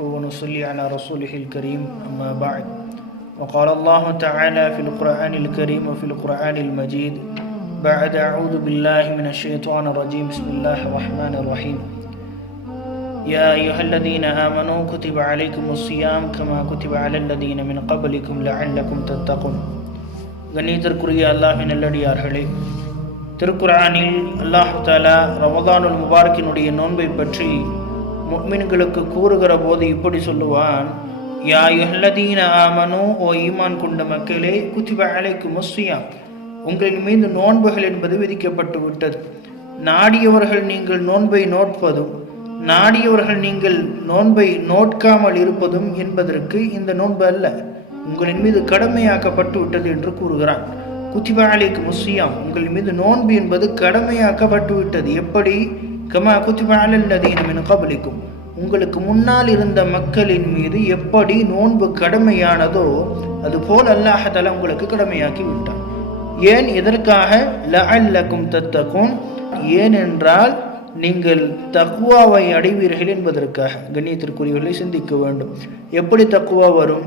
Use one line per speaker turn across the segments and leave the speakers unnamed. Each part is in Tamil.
ونصلي على رسوله الكريم أما بعد وقال الله تعالى في القرآن الكريم وفي القرآن المجيد بعد أعوذ بالله من الشيطان الرجيم بسم الله الرحمن الرحيم يا أيها الذين آمنوا كتب عليكم الصيام كما كتب على الذين من قبلكم لعلكم تتقون கண்ணியத்திற்குரிய அல்லாஹின் நல்லடியார்களே திருக்குரானில் அல்லாஹ் தாலா ரமதானுல் முபாரக்கினுடைய நோன்பை பற்றி முக்மின்களுக்கு கூறுகிற போது இப்படி சொல்லுவான் யா யுஹல்லதீன ஆமனு ஓ ஈமான் கொண்ட மக்களே குத்திப அலைக்கு உங்களின் மீது நோன்புகள் என்பது விதிக்கப்பட்டு விட்டது. நாடியவர்கள் நீங்கள் நோன்பை நோட்பதும் நாடியவர்கள் நீங்கள் நோன்பை நோட்காமல் இருப்பதும் என்பதற்கு இந்த நோன்பு அல்ல. உங்களின் மீது கடமையாக்கப்பட்டு விட்டது என்று கூறுகிறான். குத்திபா அலைக்கு உங்களின் உங்கள் மீது நோன்பு என்பது கடமையாக்கப்பட்டு விட்டது. எப்படி? கமா குத்திபாலல்லதீனம் என கபலிக்கும் உங்களுக்கு முன்னால் இருந்த மக்களின் மீது எப்படி நோன்பு கடமையானதோ அதுபோல் அல்லாஹதல உங்களுக்கு கடமையாக்கி விட்டான். ஏன் எதற்காக? லஅல்லக்கும் தத்தக்கும் ஏனென்றால் நீங்கள் தக்குவாவை அடைவீர்கள் என்பதற்காக. கண்ணியத்திற்குரியவர்களை சிந்திக்க வேண்டும். எப்படி தக்குவா வரும்?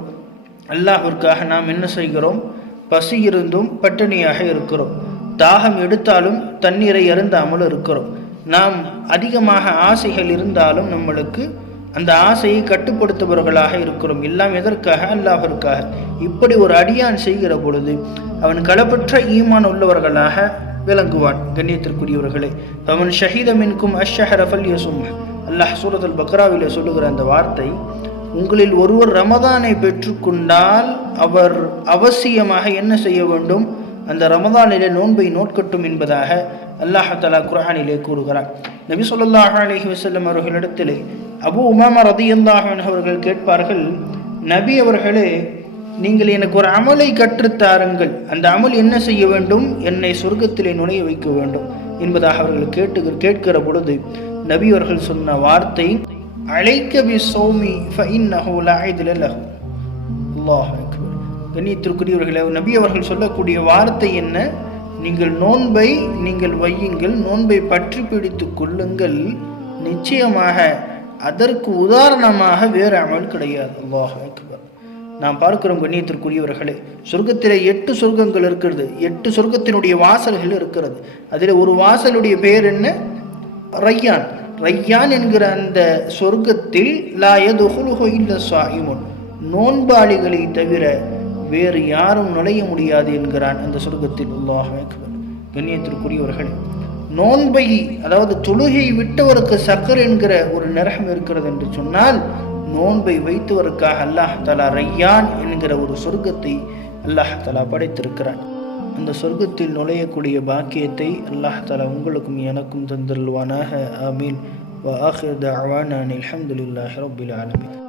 அல்லாஹிற்காக நாம் என்ன செய்கிறோம்? பசி இருந்தும் பட்டினியாக இருக்கிறோம். தாகம் எடுத்தாலும் தண்ணீரை அருந்தாமல் இருக்கிறோம். நாம் அதிகமாக ஆசைகள் இருந்தாலும் நம்மளுக்கு அந்த ஆசையை கட்டுப்படுத்துபவர்களாக இருக்கிறோம். எல்லாம் எதற்காக? அல்லாஹருக்காக இப்படி ஒரு அடியான் செய்கிற பொழுது அவன் களப்பற்ற ஈமான் உள்ளவர்களாக விளங்குவான். கண்ணியத்திற்குரியவர்களே அவன் ஷஹீதமின்கும் அஷ்ஷஹரஃபல் யசும் அல்லாஹ் சூரத்துல் பக்ராவில் சொல்லுகிற அந்த வார்த்தை உங்களில் ஒருவர் ரமதானை பெற்றுக்கொண்டால் அவர் அவசியமாக என்ன செய்ய வேண்டும்? அந்த ரமதானிலே நோன்பை நோட்கட்டும் என்பதாக அல்லாஹலா குரானிலே கூறுகிறார் நபி சொல்லாஹ் அலஹி வசல்லம் அவர்களிடத்திலே அபு உமாமா ரதி அவர்கள் கேட்பார்கள் நபி அவர்களே நீங்கள் எனக்கு ஒரு அமலை கற்றுத்தாருங்கள். அந்த அமல் என்ன செய்ய வேண்டும்? என்னை சொர்க்கத்திலே நுழைய வைக்க வேண்டும். என்பதாக அவர்கள் கேட்டு கேட்கிற பொழுது நபி அவர்கள் சொன்ன வார்த்தை அழைக்க பி சௌமி கண்ணியத்திற்குரியவர்களே நபி அவர்கள் சொல்லக்கூடிய வார்த்தை என்ன? நீங்கள் நோன்பை நீங்கள் வையுங்கள் நோன்பை பற்றி பிடித்து கொள்ளுங்கள். நிச்சயமாக அதற்கு உதாரணமாக வேறு அமல் கிடையாது. அல்லாஹ் அக்பர். நாம் பார்க்கிறோம் கண்ணியத்திற்குரியவர்களே சொர்க்கத்திலே எட்டு சொர்க்கங்கள் இருக்கிறது. எட்டு சொர்க்கத்தினுடைய வாசல்கள் இருக்கிறது. அதில் ஒரு வாசலுடைய பெயர் என்ன? ரையான். ரையான் என்கிற அந்த சொர்க்கத்தில் லாயதுகுலுஹோ இல்ல சாயிமுன். நோன்பாளிகளை தவிர வேறு யாரும் நுழைய முடியாது என்கிறான் அந்த சொர்க்கத்தில் உல்லாஹ் கண்ணியத்திற்குரியவர்கள் நோன்பை அதாவது தொழுகை விட்டவருக்கு சக்கர் என்கிற ஒரு நரகம் இருக்கிறது என்று சொன்னால் நோன்பை வைத்தவருக்காக அல்லாஹ் தலா ரையான் என்கிற ஒரு சொர்க்கத்தை அல்லாஹ் தலா படைத்திருக்கிறான் அந்த சொர்க்கத்தில் நுழையக்கூடிய பாக்கியத்தை அல்லாஹ் தலா உங்களுக்கும் எனக்கும் தந்தருள்வானாக ஆமீன் وآخر دعوانا أن الحمد لله رب العالمين